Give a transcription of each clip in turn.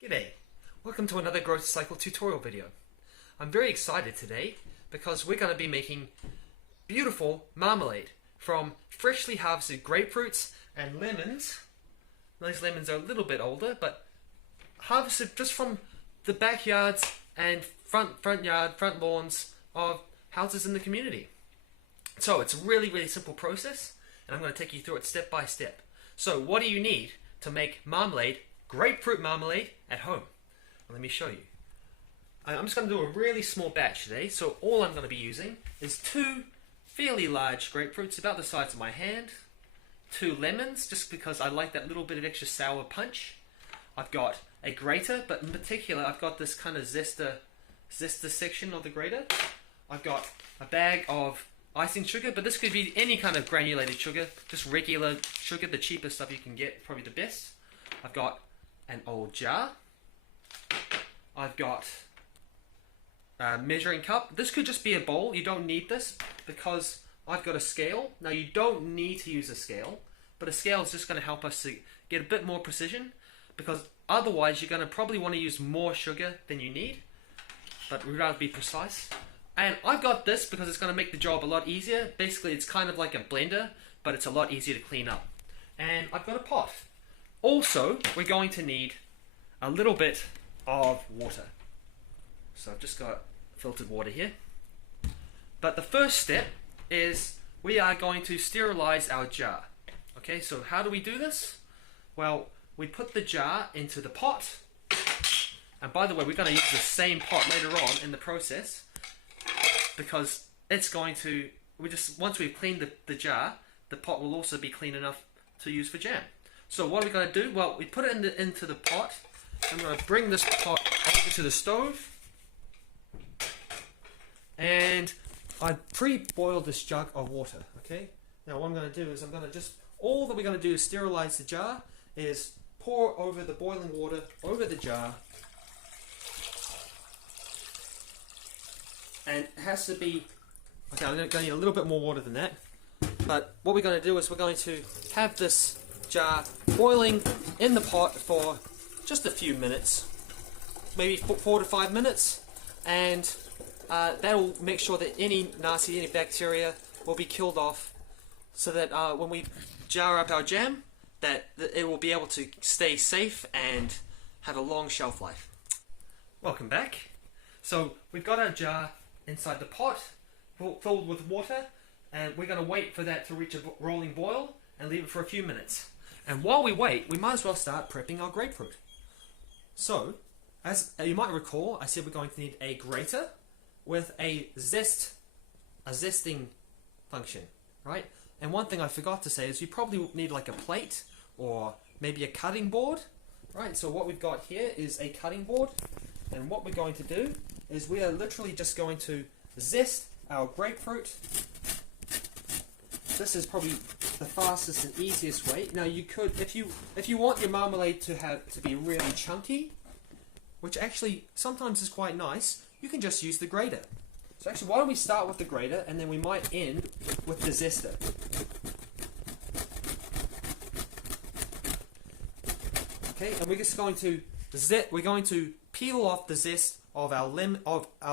G'day, welcome to another growth cycle tutorial video. I'm very excited today because we're going to be making beautiful marmalade from freshly harvested grapefruits and lemons. Those lemons are a little bit older, but harvested just from the backyards and front lawns of houses in the community. So it's a really simple process, and I'm going to take you through it step by step. So what do you need to make marmalade, grapefruit marmalade, at home? Let me show you. I'm just going to do a really small batch today, so all I'm going to be using is 2 fairly large grapefruits, about the size of my hand, 2 lemons, just because I like that little bit of extra sour punch. I've got a grater, but in particular I've got this kind of zester section of the grater. I've got a bag of icing sugar, but this could be any kind of granulated sugar, just regular sugar, the cheapest stuff you can get, probably the best. I've got an old jar. I've got a measuring cup. This could just be a bowl. You don't need this because I've got a scale. Now you don't need to use a scale, but a scale is just going to help us to get a bit more precision, because otherwise you're going to probably want to use more sugar than you need, but we'd rather be precise. And I've got this because it's going to make the job a lot easier. Basically it's kind of like a blender, but it's a lot easier to clean up. And I've got a pot. Also, we're going to need a little bit of water. So I've just got filtered water here. But the first step is we are going to sterilize our jar. Okay, so how do we do this? Well, we put the jar into the pot. And by the way, we're going to use the same pot later on in the process, because it's going to, once we've cleaned the jar, the pot will also be clean enough to use for jam. So what are we going to do? Well, we put it into the pot. I'm going to bring this pot over to the stove. And I pre-boiled this jug of water, okay? Now what I'm going to do is all that we're going to do is sterilize the jar, is pour over the boiling water over the jar. And it has to be, okay, I'm going to need a little bit more water than that. But what we're going to do is we're going to have this jar boiling in the pot for just a few minutes, maybe 4 to 5 minutes, and that will make sure that any bacteria will be killed off, so that when we jar up our jam, that it will be able to stay safe and have a long shelf life. Welcome back. So we've got our jar inside the pot filled with water, and we're going to wait for that to reach a rolling boil and leave it for a few minutes. And while we wait, we might as well start prepping our grapefruit. So, as you might recall, I said we're going to need a grater with a zesting function, right? And one thing I forgot to say is you probably need like a plate or maybe a cutting board, right? So what we've got here is a cutting board, and what we're going to do is we are literally just going to zest our grapefruit. This is probably the fastest and easiest way. Now you could, if you want your marmalade to be really chunky, which actually sometimes is quite nice, you can just use the grater. So actually, why don't we start with the grater, and then we might end with the zester. Okay, and we're just going to peel off the zest of our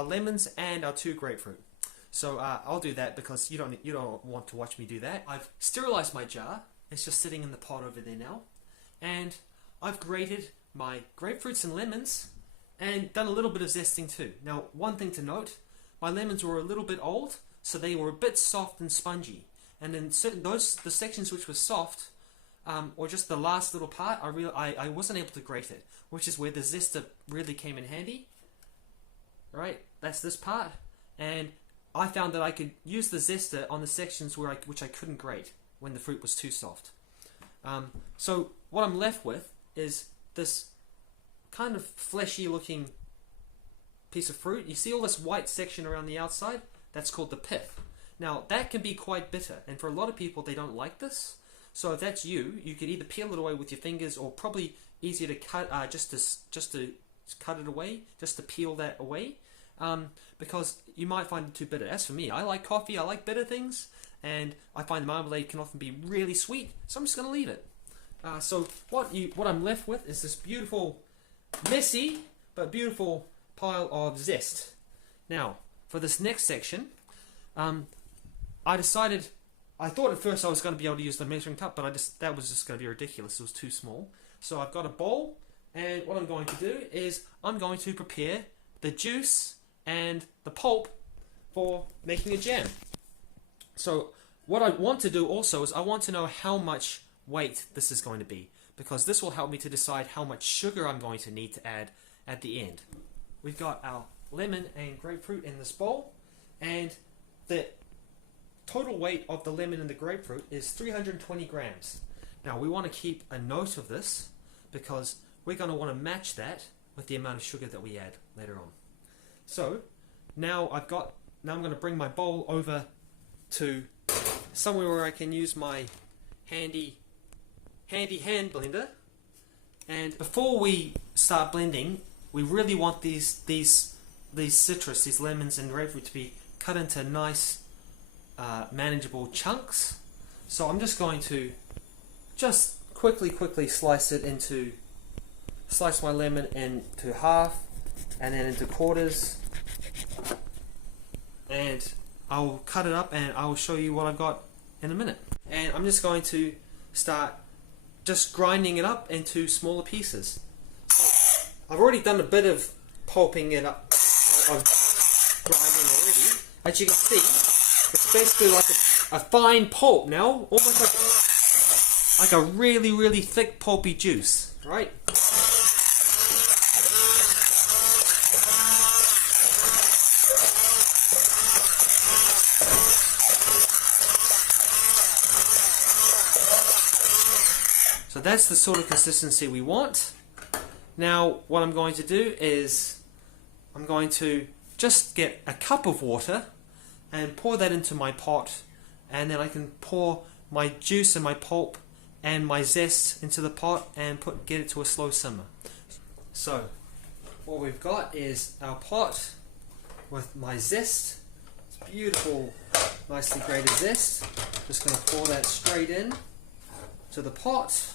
lemons and our 2 grapefruit. So I'll do that because you don't want to watch me do that. I've sterilized my jar. It's just sitting in the pot over there now, and I've grated my grapefruits and lemons and done a little bit of zesting too. Now, one thing to note, my lemons were a little bit old, so they were a bit soft and spongy. And in the sections which were soft, or just the last little part, I wasn't able to grate it, which is where the zester really came in handy. Right, that's this part, and I found that I could use the zester on the sections which I couldn't grate when the fruit was too soft. So what I'm left with is this kind of fleshy looking piece of fruit. You see all this white section around the outside? That's called the pith. Now that can be quite bitter, and for a lot of people they don't like this. So if that's you could either peel it away with your fingers, or probably easier to cut, just to cut it away, just to peel that away. Because you might find it too bitter. As for me, I like coffee, I like bitter things, and I find the marmalade can often be really sweet, so I'm just going to leave it. So what I'm left with is this beautiful messy but beautiful pile of zest. Now, for this next section, I thought at first I was going to be able to use the measuring cup, but that was just going to be ridiculous. It was too small. So I've got a bowl, and what I'm going to do is I'm going to prepare the juice and the pulp for making a jam. So what I want to do also is I want to know how much weight this is going to be, because this will help me to decide how much sugar I'm going to need to add at the end. We've got our lemon and grapefruit in this bowl, and the total weight of the lemon and the grapefruit is 320 grams. Now we want to keep a note of this because we're going to want to match that with the amount of sugar that we add later on. So now I'm going to bring my bowl over to somewhere where I can use my handy hand blender. And before we start blending, we really want these citrus, these lemons and grapefruit, to be cut into nice manageable chunks. So I'm just going to quickly slice my lemon into half and then into quarters, and I'll cut it up and I'll show you what I've got in a minute. And I'm just going to start just grinding it up into smaller pieces. So I've already done a bit of pulping it up, of grinding already. As you can see, it's basically like a fine pulp now, almost like a really thick pulpy juice, right? So that's the sort of consistency we want. Now what I'm going to do is I'm going to just get a cup of water and pour that into my pot, and then I can pour my juice and my pulp and my zest into the pot and get it to a slow simmer. So what we've got is our pot with my zest. It's beautiful, nicely grated zest. Just going to pour that straight in to the pot,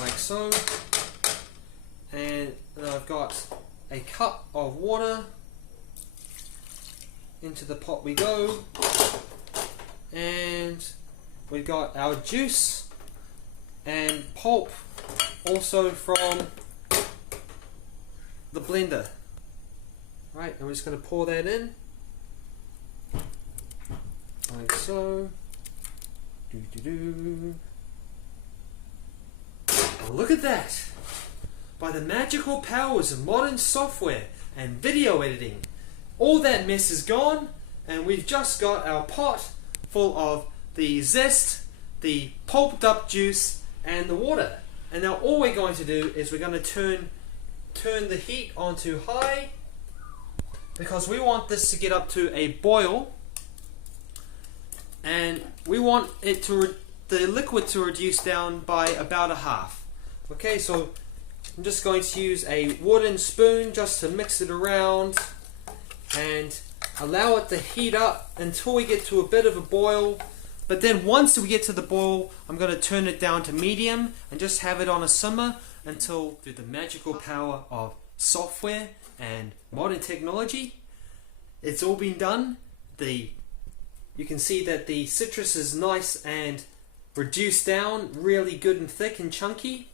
like so. And then I've got a cup of water. Into the pot we go, and we've got our juice and pulp also from the blender. Right, and we're just going to pour that in like so. Oh, look at that! By the magical powers of modern software and video editing, all that mess is gone, and we've just got our pot full of the zest, the pulped up juice, and the water. And now all we're going to do is we're going to turn the heat onto high, because we want this to get up to a boil, and we want it the liquid to reduce down by about a half. Okay, so I'm just going to use a wooden spoon just to mix it around and allow it to heat up until we get to a bit of a boil. But then once we get to the boil, I'm going to turn it down to medium and just have it on a simmer until, through the magical power of software and modern technology, it's all been done. You can see that the citrus is nice and reduced down, really good and thick and chunky.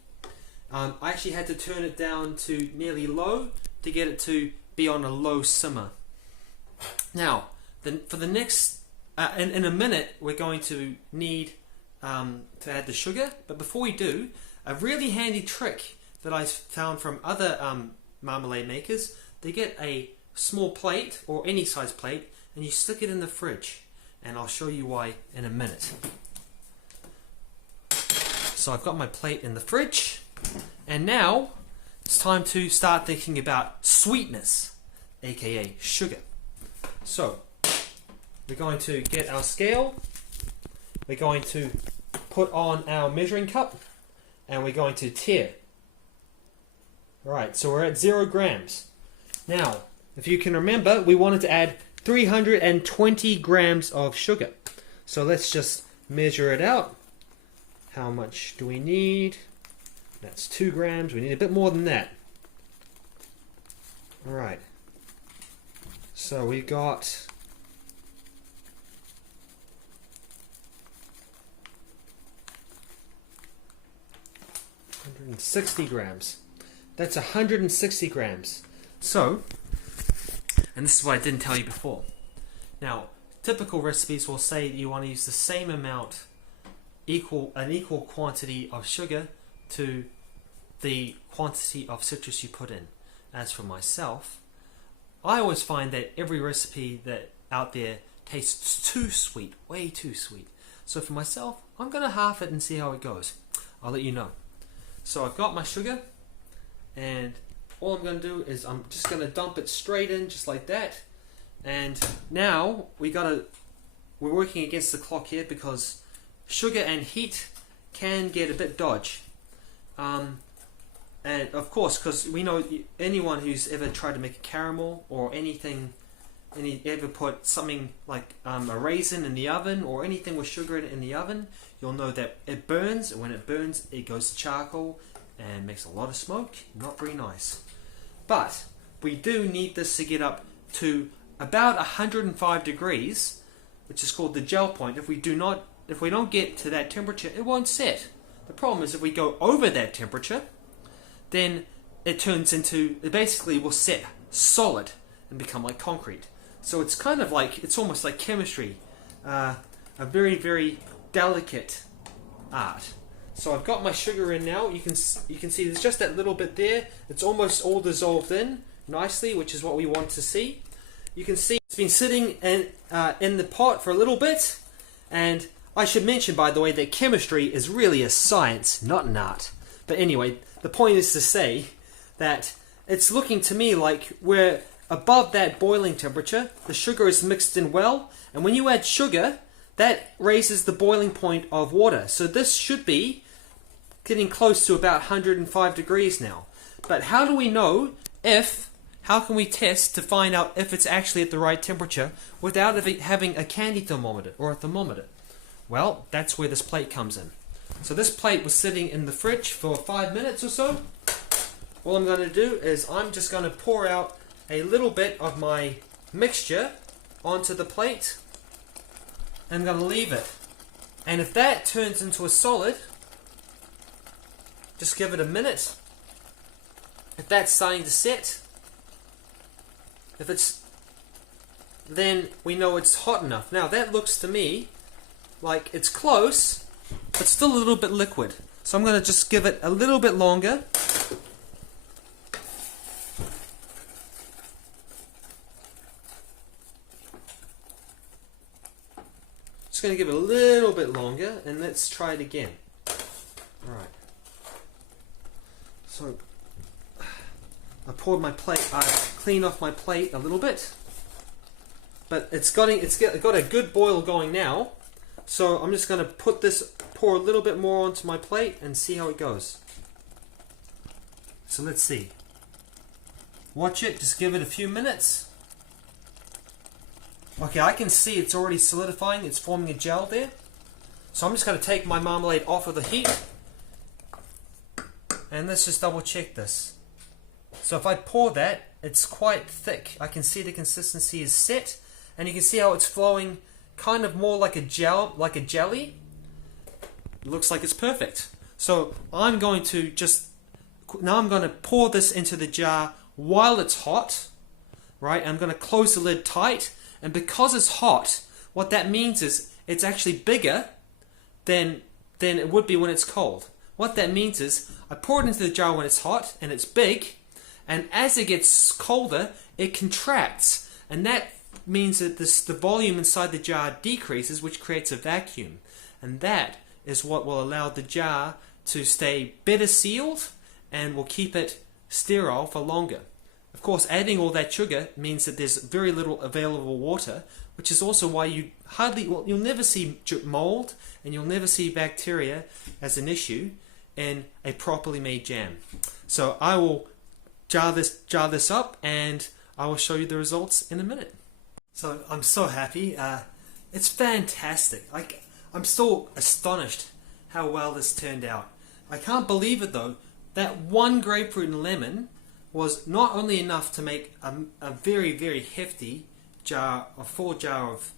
I actually had to turn it down to nearly low to get it to be on a low simmer. Now, for the next, in a minute, we're going to need to add the sugar. But before we do, a really handy trick that I found from other marmalade makers, they get a small plate, or any size plate, and you stick it in the fridge. And I'll show you why in a minute. So I've got my plate in the fridge, and now it's time to start thinking about sweetness, aka sugar. So we're going to get our scale, we're going to put on our measuring cup, and we're going to tare. Alright, so we're at 0 grams. Now, if you can remember, we wanted to add 320 grams of sugar. So let's just measure it out. How much do we need? That's 2 grams. We need a bit more than that. Alright. So we've got 160 grams. That's 160 grams. So, and this is what I didn't tell you before. Now, typical recipes will say you want to use the same amount, an equal quantity of sugar to the quantity of citrus you put in. As for myself, I always find that every recipe that out there tastes too sweet, way too sweet. So for myself, I'm going to half it and see how it goes. I'll let you know. So I've got my sugar, and all I'm going to do is I'm just going to dump it straight in just like that. And now we're working against the clock here because sugar and heat can get a bit dodgy. And of course, because we know anyone who's ever tried to make a caramel or anything, ever put something like a raisin in the oven or anything with sugar in the oven, you'll know that it burns, and when it burns, it goes to charcoal and makes a lot of smoke. Not very nice. But we do need this to get up to about 105 degrees, which is called the gel point. If we don't get to that temperature, it won't set. The problem is if we go over that temperature, then it basically will set solid and become like concrete. So it's kind of like, it's almost like chemistry, a very, very delicate art. So I've got my sugar in now. You can see there's just that little bit there. It's almost all dissolved in nicely, which is what we want to see. You can see it's been sitting in the pot for a little bit. And I should mention, by the way, that chemistry is really a science, not an art. But anyway, the point is to say that it's looking to me like we're above that boiling temperature. The sugar is mixed in well, and when you add sugar, that raises the boiling point of water. So this should be getting close to about 105 degrees now. But how do we know how can we test to find out if it's actually at the right temperature without having a candy thermometer or a thermometer? Well, that's where this plate comes in. So this plate was sitting in the fridge for 5 minutes or so. All I'm going to do is I'm just going to pour out a little bit of my mixture onto the plate. And I'm going to leave it. And if that turns into a solid, just give it a minute. If that's starting to set, then we know it's hot enough. Now that looks to me like it's close, but still a little bit liquid. So I'm going to just give it a little bit longer. Just going to give it a little bit longer, and let's try it again. Alright. So I poured my plate, I clean off my plate a little bit. But it's got a good boil going now. So I'm just going to pour a little bit more onto my plate and see how it goes. So let's see. Watch it, just give it a few minutes. Okay, I can see it's already solidifying, it's forming a gel there. So I'm just going to take my marmalade off of the heat. And let's just double check this. So if I pour that, it's quite thick. I can see the consistency is set. And you can see how it's flowing kind of more like a gel, like a jelly. It looks like it's perfect. So I'm going to pour this into the jar while it's hot, right? I'm going to close the lid tight, and because it's hot, what that means is it's actually bigger than it would be when it's cold. What that means is I pour it into the jar when it's hot and it's big, and as it gets colder, it contracts, and that means that the volume inside the jar decreases, which creates a vacuum, and that is what will allow the jar to stay better sealed and will keep it sterile for longer. Of course, adding all that sugar means that there's very little available water, which is also why you'll never see mold and you'll never see bacteria as an issue in a properly made jam. So I will jar this up, and I will show you the results in a minute. So I'm so happy. It's fantastic. I'm still astonished how well this turned out. I can't believe it though. that one grapefruit and lemon was not only enough to make a very, very hefty jar, a full jar of,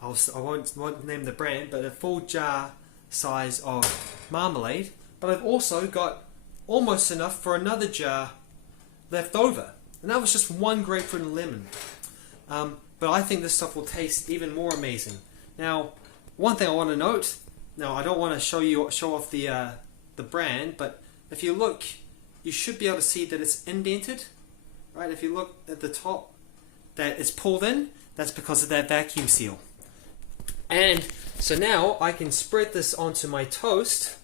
I won't name the brand, but a full jar size of marmalade, but I've also got almost enough for another jar left over. And that was just one grapefruit and lemon. But I think this stuff will taste even more amazing. Now, one thing I want to note, now I don't want to show off the brand, but if you look, you should be able to see that it's indented, right? If you look at the top, that it's pulled in, that's because of that vacuum seal. And so now I can spread this onto my toast.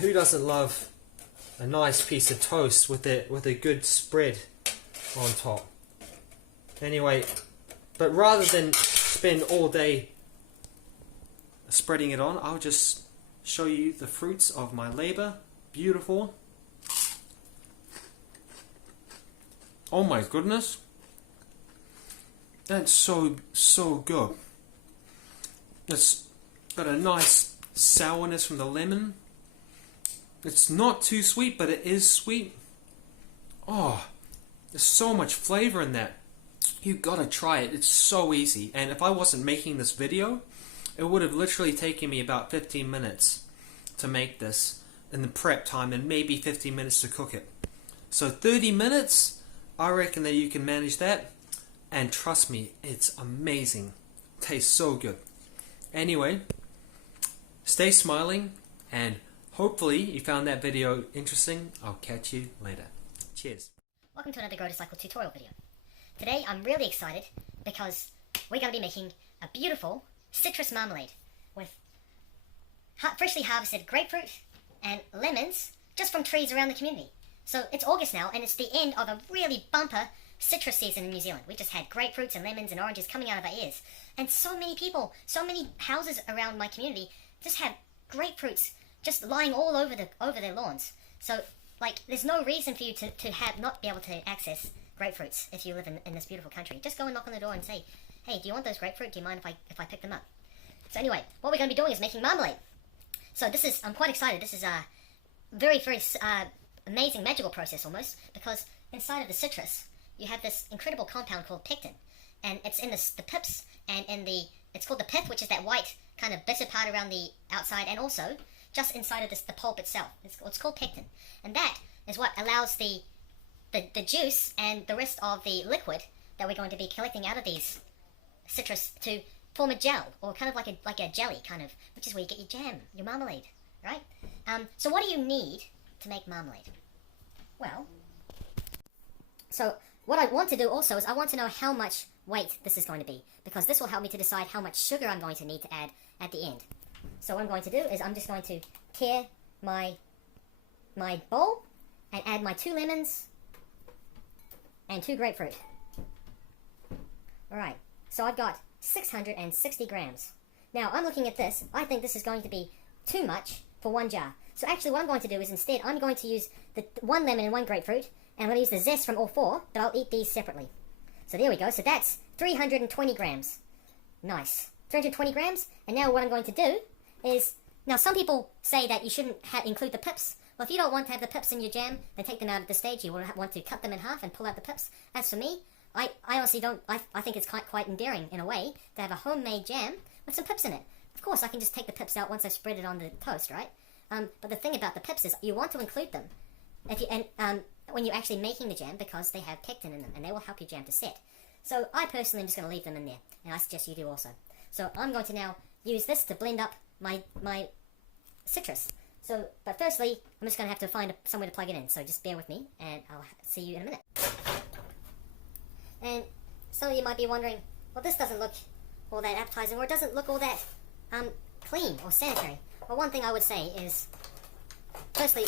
Who doesn't love a nice piece of toast with a good spread on top? Anyway, but rather than spend all day spreading it on, I'll just show you the fruits of my labor. Beautiful. Oh my goodness. That's so good. It's got a nice sourness from the lemon. It's not too sweet, but it is sweet. Oh, there's so much flavor in that. You gotta try it. It's so easy. And if I wasn't making this video, it would have literally taken me about 15 minutes to make this in the prep time, and maybe 15 minutes to cook it. So 30 minutes, I reckon that you can manage that. And trust me, it's amazing. Tastes so good. Anyway, stay smiling, and hopefully you found that video interesting. I'll catch you later. Cheers. Welcome to another Grow to Cycle tutorial video. Today I'm really excited because we're going to be making a beautiful citrus marmalade with freshly harvested grapefruit and lemons just from trees around the community. So it's August now, and it's the end of a really bumper citrus season in New Zealand. We just had grapefruits and lemons and oranges coming out of our ears. And so many people, so many houses around my community just have grapefruits just lying all over their lawns. So, like, there's no reason for you to not be able to access grapefruits if you live in this beautiful country. Just go and knock on the door and say, hey, do you want those grapefruit? Do you mind if I pick them up? So anyway, what we're going to be doing is making marmalade. So I'm quite excited. This is a very, very amazing, magical process almost, because inside of the citrus, you have this incredible compound called pectin, and it's in the pips, and it's called the pith, which is that white kind of bitter part around the outside, and also just inside of the pulp itself. It's called pectin, and that is what allows the juice and the rest of the liquid that we're going to be collecting out of these citrus to form a gel, or kind of like a jelly kind of, which is where you get your jam, your marmalade, right? So what do you need to make marmalade? Well, so what I want to do also is I want to know how much weight this is going to be, because this will help me to decide how much sugar I'm going to need to add at the end. So what I'm going to do is I'm just going to tear my bowl and add my 2 lemons and 2 grapefruit. Alright, so I've got 660 grams. Now I'm looking at this, I think this is going to be too much for one jar. So actually what I'm going to do is instead I'm going to use the 1 lemon and 1 grapefruit, and I'm going to use the zest from all 4, but I'll eat these separately. So there we go, so that's 320 grams. Nice. 320 grams, and now what I'm going to do is, now some people say that you shouldn't include the pips. Well, if you don't want to have the pips in your jam, then take them out at this stage. You will want to cut them in half and pull out the pips. As for me, I honestly don't, I think it's quite endearing in a way to have a homemade jam with some pips in it. Of course, I can just take the pips out once I've spread it on the toast, right? But the thing about the pips is you want to include them when you're actually making the jam, because they have pectin in them and they will help your jam to set. So I personally am just going to leave them in there, and I suggest you do also. So I'm going to now use this to blend up my citrus. So, but firstly, I'm just going to have to find somewhere to plug it in. So just bear with me, and I'll see you in a minute. And some of you might be wondering, well, this doesn't look all that appetizing, or it doesn't look all that clean or sanitary. Well, one thing I would say is, firstly,